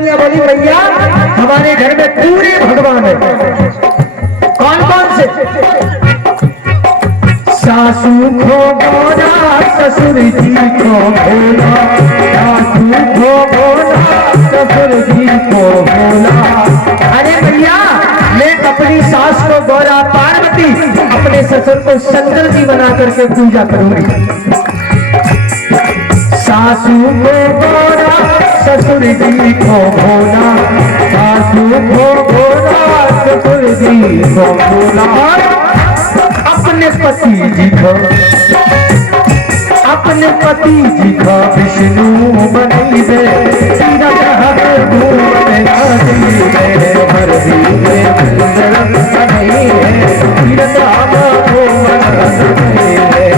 बोली भैया हमारे घर में पूरे भगवान है। कौन कौन से? सासू को बोला, ससुर जी को बोला, सासू को बोला, ससुर जी को बोला। अरे भैया मैं अपनी सास को गौरा पार्वती, अपने ससुर को शंकर जी बना करके पूजा करूंगी। सासू को बोला, ससुर जी को बोला, सासू को बोला, ससुर जी को बोला। अपने पति जी को, अपने पति जी का विष्णु बनी दे, तीरथ हर घूमने आती है, हर दिन में मंदिर बनी है, तीरथ हर घूमने है।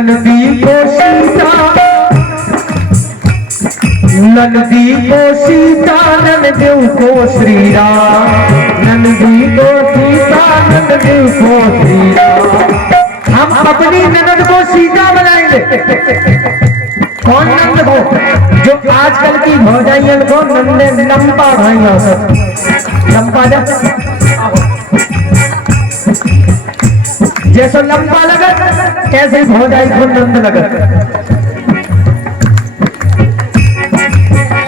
नंदी को सीता, नंदी को सीता, नंददेव को श्री राम, नंदी को सीता, नंददेव को श्री राम। हम अपनी ननद को सीता बनाएंगे। कौन नंद को? जो आजकल की भौजाइयों को नंदे लंबा भाई सब लंबा जा जैसे लंबा लगत कैसे भौजाई को नंद लगत।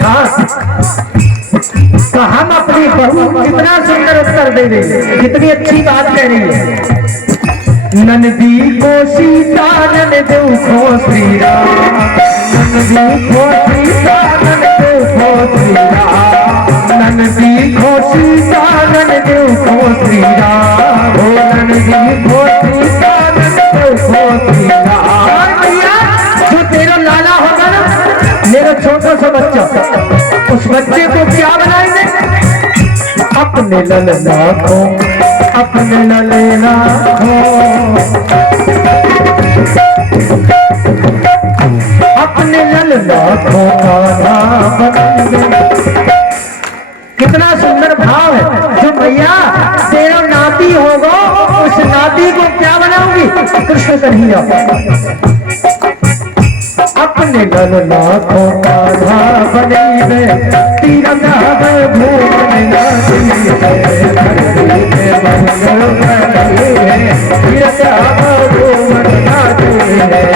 हाँ तो हम अपनी बहू कितना सुंदर उत्तर दे रही है, कितनी अच्छी बात कह रही है। नंदी को सीता, नंददेव को श्री राम, नंदी को सीता, नंददेव को श्री राम, नंदी को सीता, नंददेव को श्री राम, नंदी को सीता, नंददेव को श्री राम। भैया जो तेरा लाला होगा ना, मेरा छोटा सा बच्चा, उस बच्चे को क्या बनाएंगे? अपने ललना को, अपने ललना को, अपने ललना को आधा बनाएंगे। कितना सुंदर भाव है। जो भैया तेरा नाती होगा, उस नाती को क्या बनाऊंगी? कृष्ण कन्हैया। अपने ललना को आधा बनेंगे, तीरथ हर घूमने आती है, धरती में मंगल बनी है, तीरथ हर घूमने आती है।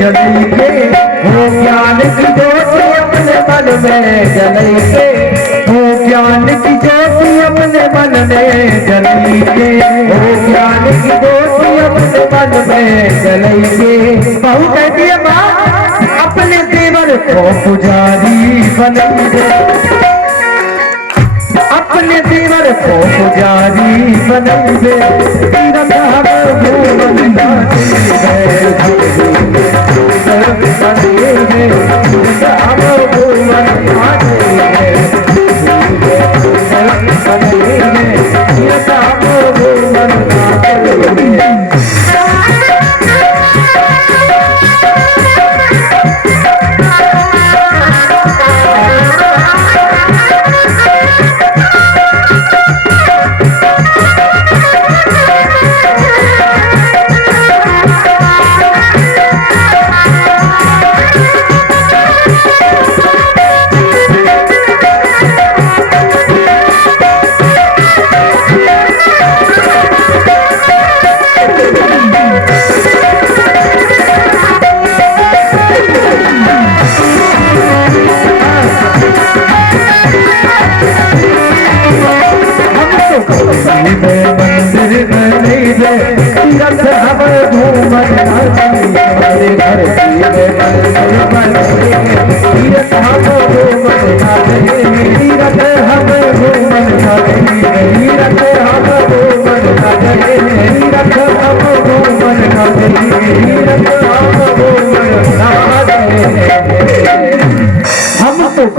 जली के हो ज्ञान की ज्योति अपने मन में जली के, हो ज्ञान की ज्योति अपने मन में जली के, हो ज्ञान की ज्योति अपने मन में गलई के। बहू कहती है माँ अपने देवर को पुजारी बनई, अपने देवर को पुजारी बनई, तीरथ हम घूमन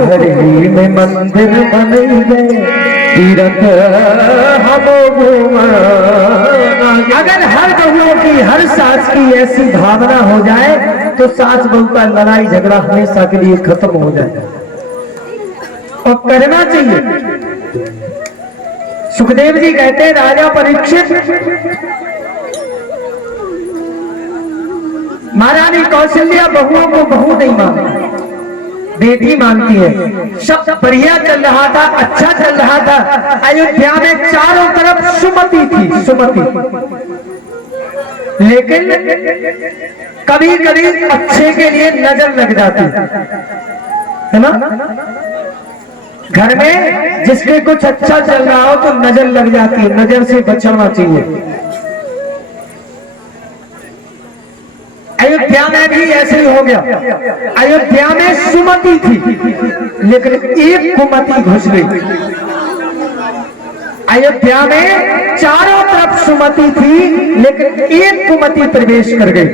घड़ी में मंदिर बनेंगे, तीरथ हम घूमन। अगर हर बहुओं की, हर सास की ऐसी भावना हो जाए तो सास बहू का लड़ाई झगड़ा हमेशा के लिए खत्म हो जाए, और करना चाहिए। सुखदेव जी कहते हैं राजा परीक्षित महारानी कौशल्या बहुओं को बहू नहीं मानती, बेटी मानती है। सब बढ़िया चल रहा था, अच्छा चल रहा था। अयोध्या में चारों तरफ सुमति थी, सुमति। लेकिन कभी कभी अच्छे के लिए नजर लग जाती है ना। घर में जिसके कुछ अच्छा चल रहा हो तो नजर लग जाती है, नजर से बचना चाहिए। अयोध्या में भी ऐसे ही हो गया। अयोध्या में सुमति थी लेकिन एक कुमति घुस गई। अयोध्या में चारों तरफ सुमति थी लेकिन एक कुमति प्रवेश कर गई।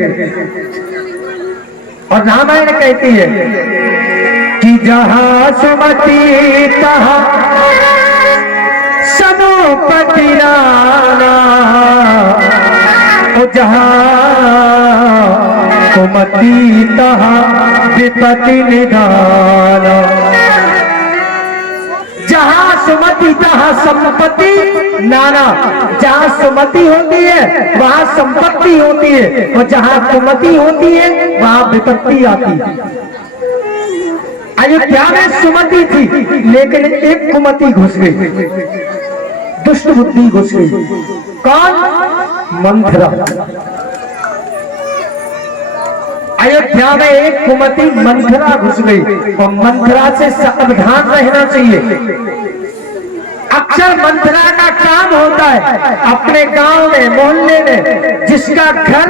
और रामायण कहती है कि जहां सुमति तहां सनोपति राना, जहां कुमति तहां विपत्ति निदान। जहां सुमति तहां संपत्ति नाना। जहां सुमति होती है वहां संपत्ति होती है, और जहां कुमति होती है वहां विपत्ति आती है। अयोध्या में सुमति थी लेकिन एक कुमति घुस गई, दुष्ट बुद्धि घुस गई। कौन? मंथरा। अयोध्या में एक कुमति मंथरा घुस गई, और मंथरा से सावधान रहना चाहिए। अक्सर मंथरा का काम होता है अपने गांव में, मोहल्ले में, जिसका घर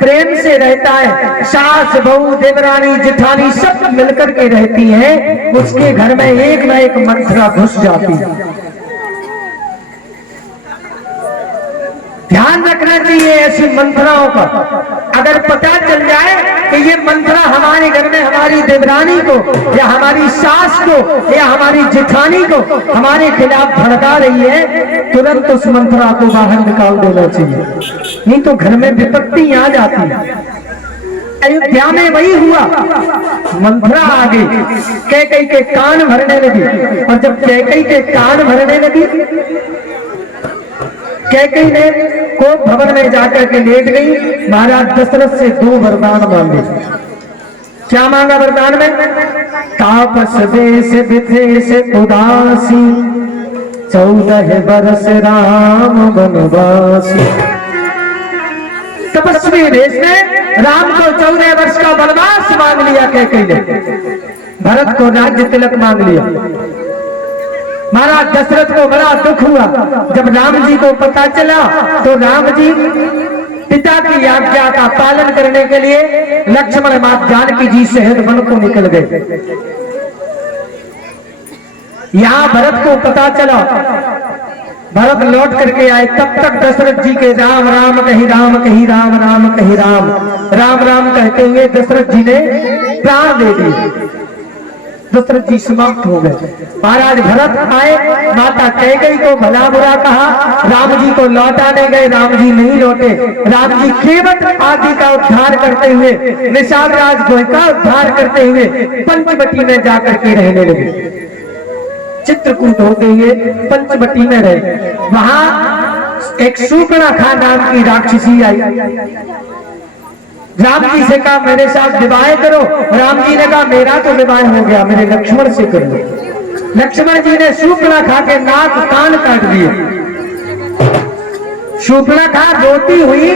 प्रेम से रहता है, सास बहू देवरानी जेठानी सब मिलकर के रहती हैं, उसके घर में एक न एक मंथरा घुस जाती है। ध्यान रखना चाहिए ऐसी मंथराओं का। अगर पता चल जाए कि ये मंथरा हमारे घर में हमारी देवरानी को या हमारी सास को या हमारी जेठानी को हमारे खिलाफ भड़का रही है, तुरंत उस मंथरा को बाहर निकाल देना चाहिए, नहीं तो घर में विपत्ति आ जाती है। अयोध्या में वही हुआ, मंथरा आ गई, कैकई के कान भरने लगी, और जब कैकई के कान भरने लगी, कैकई ने कोप भवन में जाकर के लेट गई। महाराज दशरथ से 2 वरदान मांगे। क्या मांगा वरदान में? तापस देश विदेश उदासी, 14 बरस राम वनवासी। तपस्वी देश ने राम को 14 वर्ष का वनवास मांग लिया कैकई ने, भरत को राज्य तिलक मांग लिया। महाराज दशरथ को बड़ा दुख हुआ जब राम जी को पता चला, तो राम जी पिता की आज्ञा का पालन करने के लिए लक्ष्मण मां जानकी जी शहर वन को निकल गए। यहां भरत को पता चला, भरत लौट करके आए, तब तक दशरथ जी के राम राम कही राम कही राम राम कही राम राम राम कहते हुए दशरथ जी ने प्राण दे दिए। दशरथ जी समाप्त हो गए। महाराज भरत आए, माता कैकेयी को भला बुरा कहा, राम जी को लौटाने गए, राम जी नहीं लौटे। राम जी केवट आदि का उद्धार करते हुए, निषाद राज का उद्धार करते हुए पंचवटी में जाकर के रहने लगे। चित्रकूट होते हुए पंचवटी में रहे। वहां एक सूर्पणखा नाम की राक्षसी आई। राम जी से कहा मेरे साथ विवाह करो। राम जी ने कहा मेरा तो विवाह हो गया, मेरे लक्ष्मण से करो। लक्ष्मण जी ने सूर्पणखा के नाक कान काट दिए। सूर्पणखा रोती हुई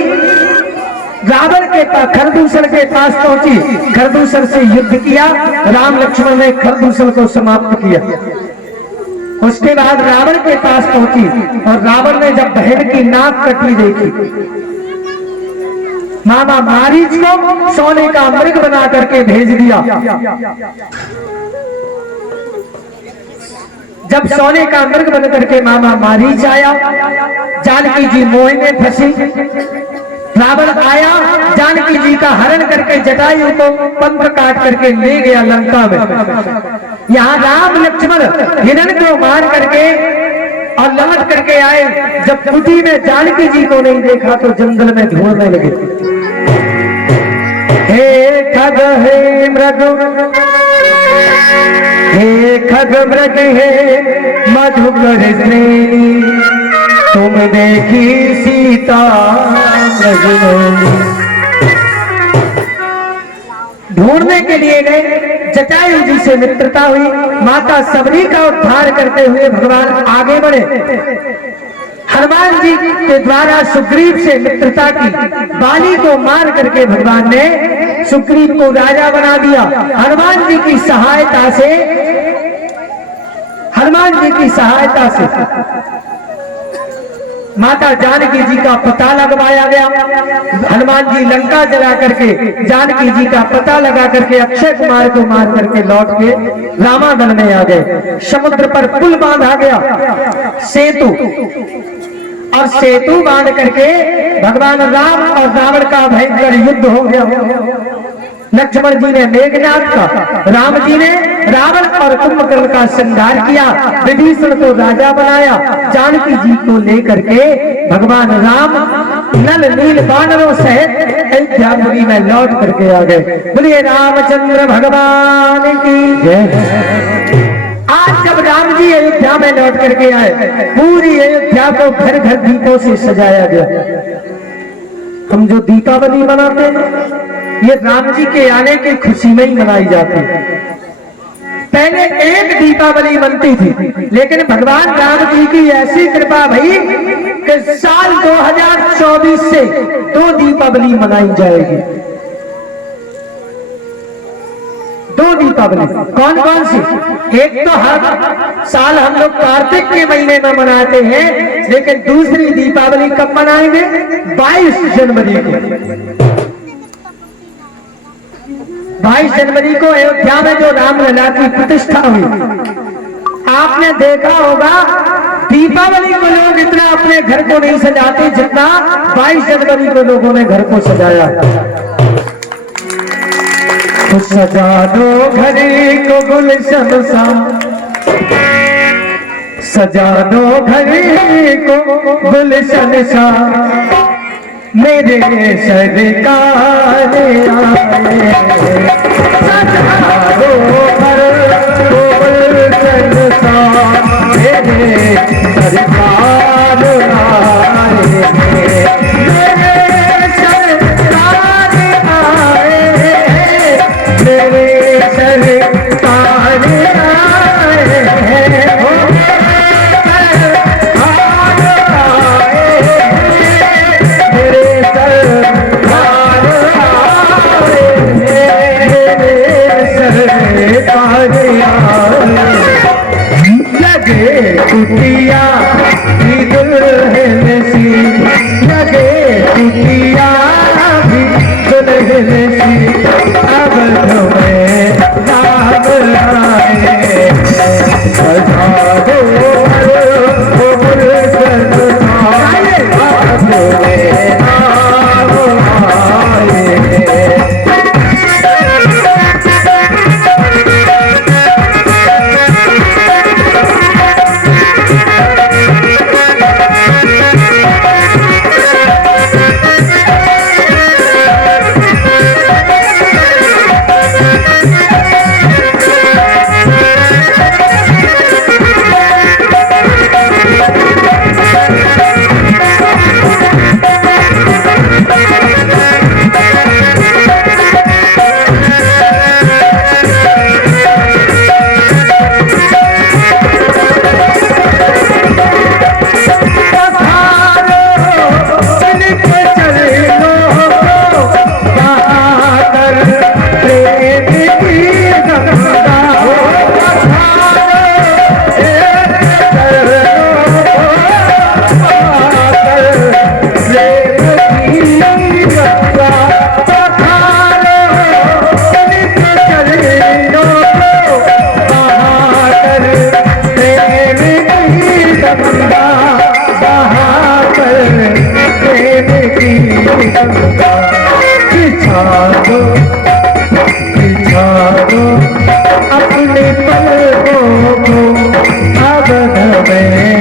रावण के पास खरदूषण के पास पहुंची, खरदूषण से युद्ध किया। राम लक्ष्मण ने खरदूषण को समाप्त किया। उसके बाद रावण के पास पहुंची और रावण ने जब बहन की नाक कटी देखी, मामा मारीच को सोने का मृग बना करके भेज दिया। जब सोने का मृग बन करके मामा मारीच आया, जानकी जी मोह में फंसी। रावण आया, जानकी जी का हरण करके जटायु को पंख काट करके ले गया लंका में। यहाँ राम लक्ष्मण हिरण को मार करके और लौट करके आए। जब कुटी में जानकी जी को नहीं देखा तो जंगल में ढूंढने लगे। हे खग हे मृग, हे खग मृग हे मधुकर श्रेणी, तुम देखी सीता ढूंढने के लिए गए। जटायु जी से मित्रता हुई। माता सबरी का उद्धार करते हुए भगवान आगे बढ़े। हनुमान जी के द्वारा सुग्रीव से मित्रता की। बाली को मार करके भगवान ने सुग्रीव को राजा बना दिया। हनुमान जी की सहायता से, हनुमान जी की सहायता से माता जानकी जी का पता लगवाया गया। हनुमान जी लंका जला करके जानकी जी का पता लगा करके अक्षय कुमार को मार करके लौट के रामागढ़ में आ गए। समुद्र पर पुल बांधा गया, सेतु, और सेतु बांध करके भगवान राम और रावण का भयंकर युद्ध हो गया। लक्ष्मण जी ने मेघनाथ का, राम जी ने रावण और कुंभकर्ण का संहार किया। विभीषण को राजा बनाया। जानकी जी को लेकर के भगवान राम नल नील बानरों सहित अयोध्यापुरी में लौट करके आ गए। बोलिए रामचंद्र भगवान की जय। आज जब राम जी अयोध्या में लौट करके आए, पूरी अयोध्या को घर घर दीपों से सजाया गया। हम जो दीपावली मनाते हैं ये राम जी के आने की खुशी में ही मनाई जाती है। पहले एक दीपावली मनती थी, लेकिन भगवान राम जी की ऐसी कृपा भई कि साल 2024 से 2 दीपावली मनाई जाएगी। 2 दीपावली कौन कौन सी? एक तो हर साल हम लोग कार्तिक के महीने में मनाते हैं, लेकिन दूसरी दीपावली कब मनाएंगे? 22 जनवरी को। 22 जनवरी को अयोध्या में जो रामलला की प्रतिष्ठा हुई, आपने देखा होगा दीपावली को लोग इतना अपने घर को नहीं सजाते जितना 22 जनवरी को लोगों ने घर को सजाया। तो सजा दो घर को गुलशन सा, सजा दो घर को गुलशन सा, मेरे सरकार आए। सजा दो घर को गुलशन सा, मेरे सरकार आए। मेरे सरकार आए, मेरे सरकार आए, लगे कुटिया की दुल्हन सी, लगे कुटिया प्रेम की गंगा अपने पलकों को अब हमें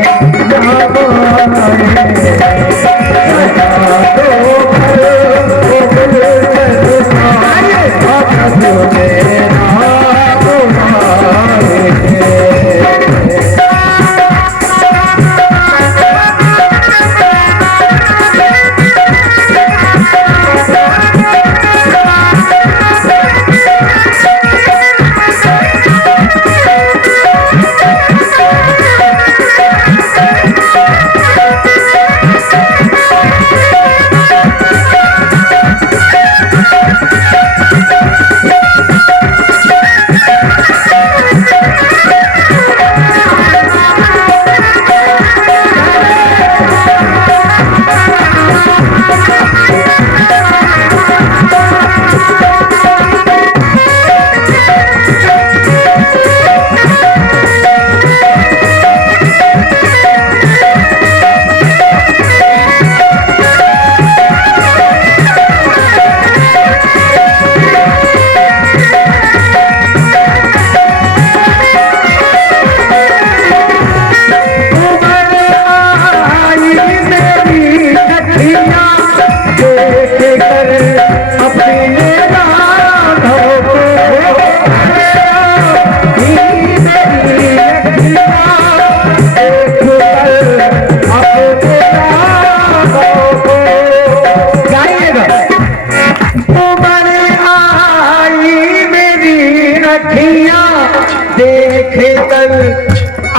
देखे कर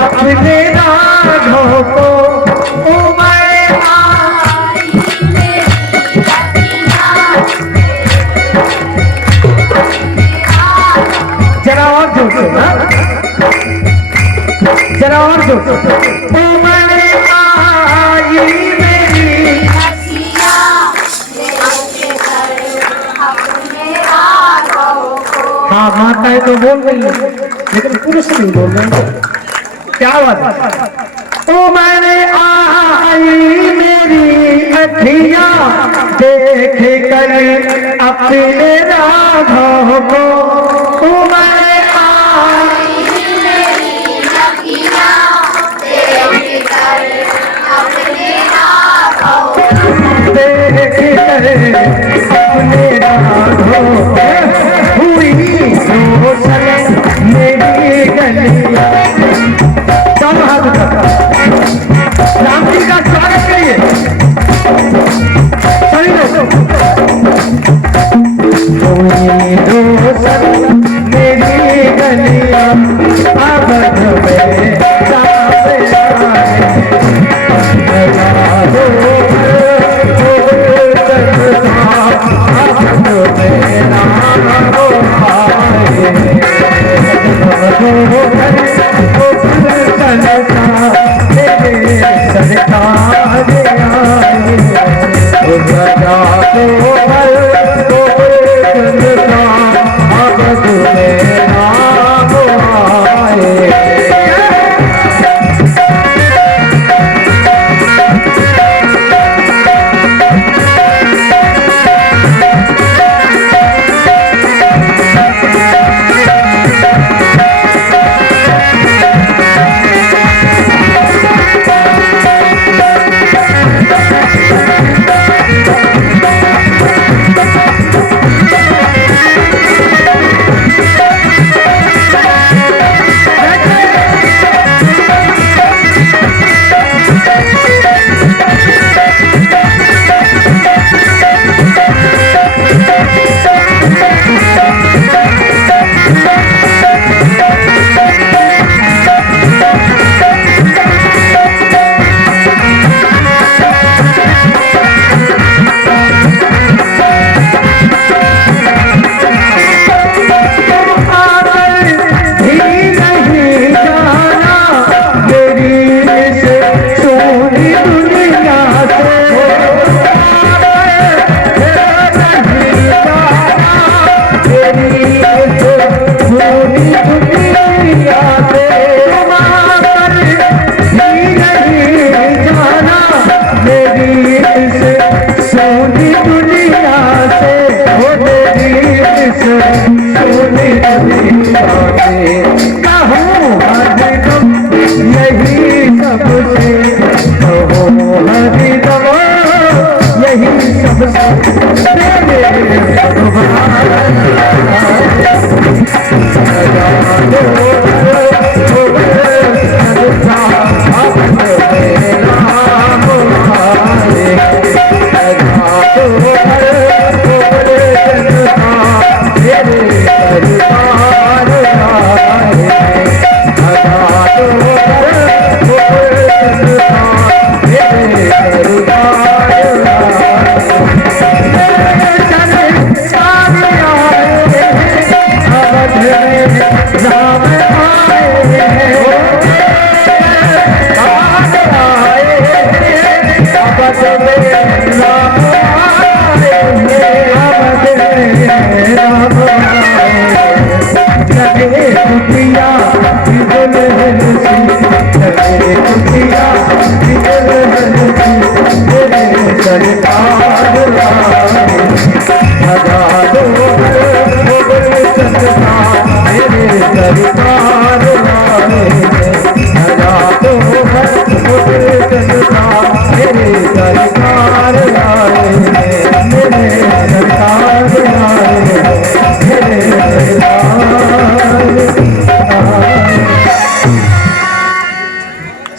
अपने राघों को उमर आई जरा और जोर से जरा और जोर से उमर आई मेरी हाँ माताएं तो बोल रही है लेकिन पुरुष नहीं बोल रहे क्या बात है ओ मैंने आई मेरी अखियां देख कर अपने राघव को ओ मैंने आई मेरी अखियां देख कर अपने राघव देख कर अपने राघव हुई रोशन मेरी गलियां चलो हाथ उठाओ राम जी का स्वागत करिए सभी लोग हुई रोशन मेरी गलियां अब में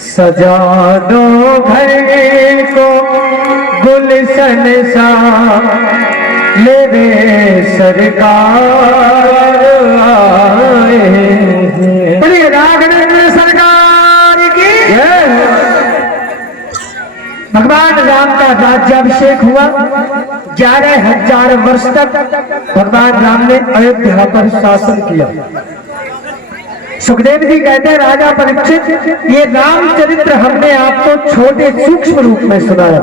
सजा दो घर को गुलशन सा मेरे सरकार आए हैं। बोलिए राघवेंद्र सरकार की। भगवान राम का राज्याभिषेक हुआ। 11,000 वर्ष तक भगवान राम ने अयोध्या पर शासन किया। सुखदेव जी कहते हैं राजा परीक्षित, ये रामचरित्र हमने आपको छोटे सूक्ष्म रूप में सुनाया।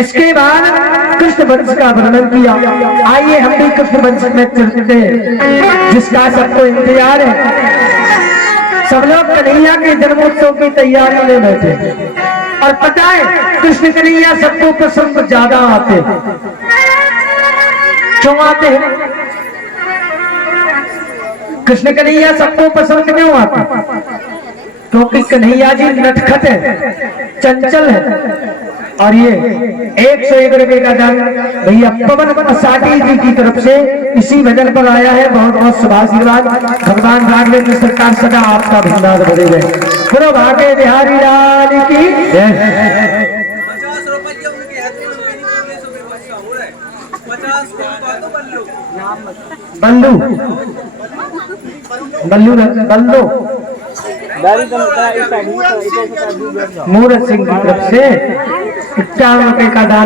इसके बाद कृष्ण वंश का वर्णन किया। आइए हम भी कृष्ण वंश में चलते हैं, जिसका सबको इंतजार है। सब लोग कन्हैया के जन्मोत्सव की तैयारी में बैठे और पता है कृष्ण कन्हैया सबको पसंद ज्यादा आते। क्यों आते हैं? कृष्ण कन्हैया सबको पसंद क्यों आते? क्योंकि कन्हैया जी नटखट है, चंचल है। और ये 101 रुपए का दान भैया पवन पासाटी जी की तरफ से इसी भजन पर आया है। बहुत बहुत शुभाशीर्वाद। भगवान राघवेंद्र सरकार सदा आपका भंडार भरे रहे। बोलो भाग्य बिहारी लाल की जय। बल्लू बल्लू बल्लू मूरत सिंह की तरफ से 51 रुपए का दान।